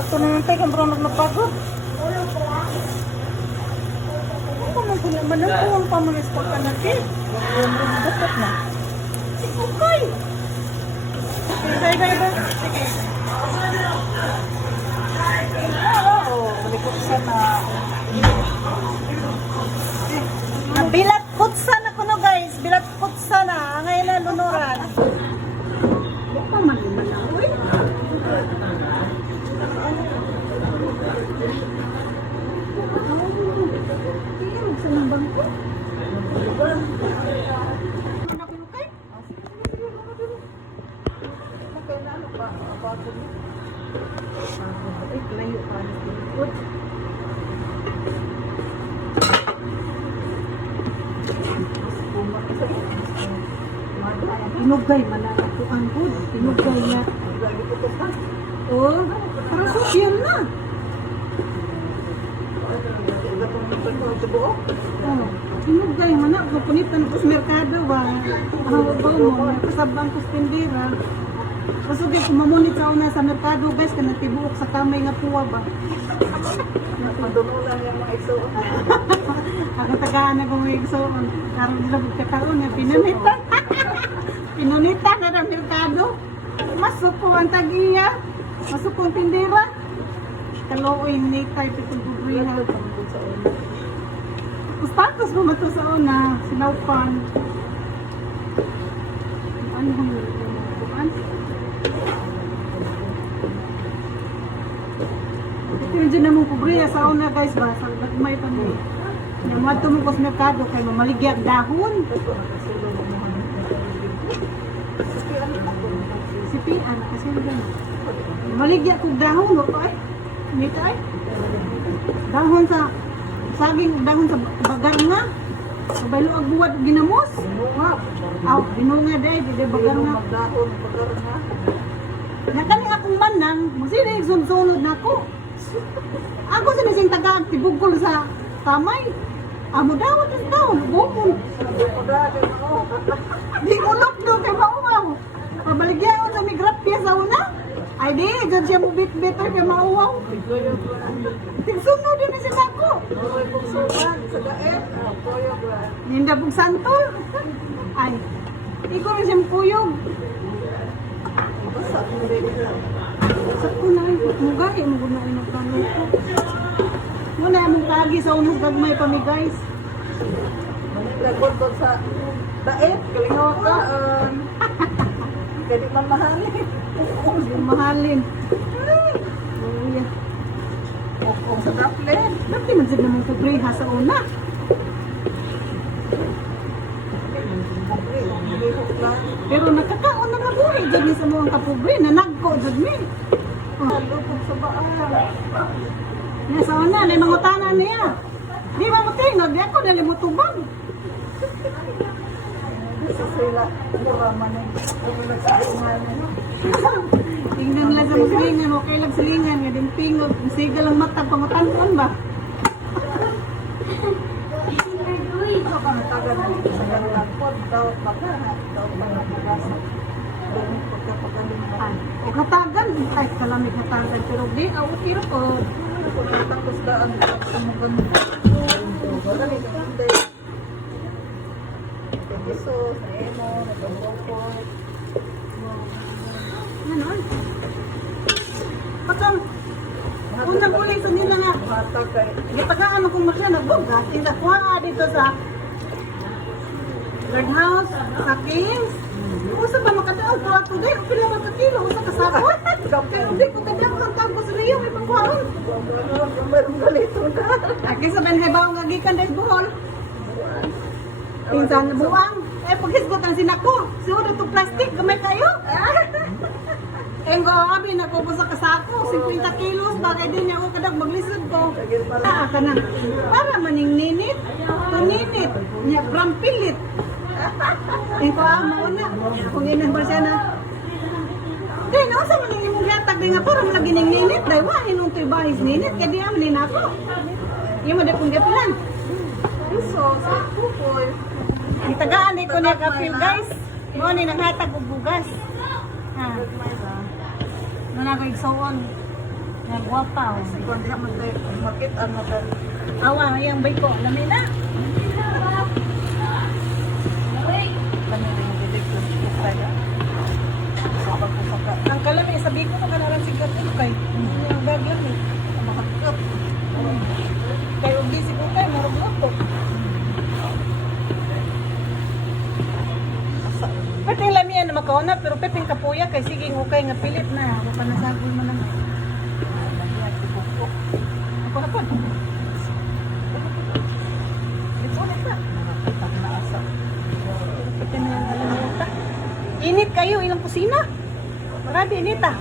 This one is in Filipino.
Ato na nantay kang bro nagpagod. Ako man kung managpuan pa mga sport ka na kid. Dapat na. Okay. Sige. Oo, malikot sana. Bilat kutsa na kuno guys. Bilat kutsa na. Ngayon na lunuran. Baka man naman na. Uy. Sa lambang ko. Tinugay man na ako ang good. Tinugay na. Oh, para social na. Oh, tinugay man na. Kapunitan ko sa merkado ba? Hawag ba mo? Kasabang ko sa tindera. Kasugay ko mamunit sa una sa merkado guys. Ka natibuok sa kamay nga puwa ba? Madunulan yung mga igsoon. Ako tagaan na kung mga igsoon. Karoon nila magkataon nga pinunitan. Pinunitan na ng merkado. Masuk ko ang tagiya. Masuk ko ang tindera. Kalooy, nitay, pitong bubriha. Tapos mo mato sa una, sinaupan. Ano bang nilikuan? Ito yung dyan namang bubriha sa una guys ba? Sa lagmay pa mo. Naman mo ko sa merkado kay mamaligyan dahon. Sipian, kasi gano'n. Maligyan kong dahon, o ay? Nita ay? Dahon sa saging, dahon sa bagar nga. Kabalo ang buwat ginamos. Aw, binunga day, di bagar nga. Nakaling akong manang, masina yung sunod na ako. Ako sinising tagaan, tibugol sa kamay. Amo dawat ang taon, bumon. Di ulok doon kay mauwaw. Pabaligyan ko sa migrapya sa una. Ay di, dyan siya mo bit-bit ay kay mauwaw. Tigsunod din na siya ako. Ninda pong santol. Ay, iko rin siyang puyog. Sa ko na, mugay, muna ay nagtanong ko. Muna mong kagi sa unog gagmay pa mi guys. Lagod doon sa daet, kalingotaan. Kaya man mahalin. Hindi mahalin. Ay, Okong sa daplin. bakit man sila mong kubriha sa una? Pero nakakaon na nga buhay dyan ni sa mga kapubri. Nanagko dyan mi. Lupog sa baan. Nasa una, na mga tanan niya. Di ba mo tingog? Di ako nalimutubang. Sa sila, muraman eh. Nagsasungan eh. Tingnan nila sa muslingan, okay lang silingan, nga din pingog, siga lang matag pangutanon ba? Ito kami taga na dito sa galangkod. Dawat baka, dawat baka pagkasa. Pagkapagalingan. O katagan, ay kalamig katagan, pero di, okay rin po. Tapos daan, sumugan mo. Wala rin ang hindi. Pesos, na emo, nagambokot. Ano? Patang, unang kuling sa nila nga, Matag kay gitagaan akong masya, nagbugas, inakuha dito sa guardhouse, sa Kings. Usa ba makadaog ko ako day, pila ba ka kilo, usa ka sabon? Pero di ko kadang kang tagpo sa Rio, may pangkuhaon. mayroong galito na. Aki sa benhebaw nga gikan dahil buhol. Pinsan buwang. Eh, paghisgot ang sinako. Sudo to plastic, gamay kayo. Enggo, abi na ko sa kasako. 50 kilos, bagay din niya ako kadag maglisod ko. Ka na. Para maning ninit. Tuninit. Niya, brampilit. Engko, mauna. Kung inan ba siya na. Kaya na, sa maning imong gatag din nga, parang lagi ning ninit. Dahil wahin nung to'y bahis ninit. Kaya di amin ako. Yung mo dapong gapilan. So, sa kukoy. Itagaan ko niya kapil guys. Mo ni naghatag og bugas. Ha. Nana ko igsoon. Nagwapa. Kung di mo tayo makita mo tayo. Awa, yung bay ko. Lamin na. Ang kalami, sabi ko na lang sigat ito kay. Yung bag lang eh. Makakot. Kaya huwag gisip ko kayo, marag to. Pwede yung lamian na makauna, pero pwede yung kapuya kay sige okay nga pilit na. Ako pa nasagol mo lang. Ako na po. Ulit na. Pwede na yung kalimutan. Init kayo, ilang kusina? Marami init ah.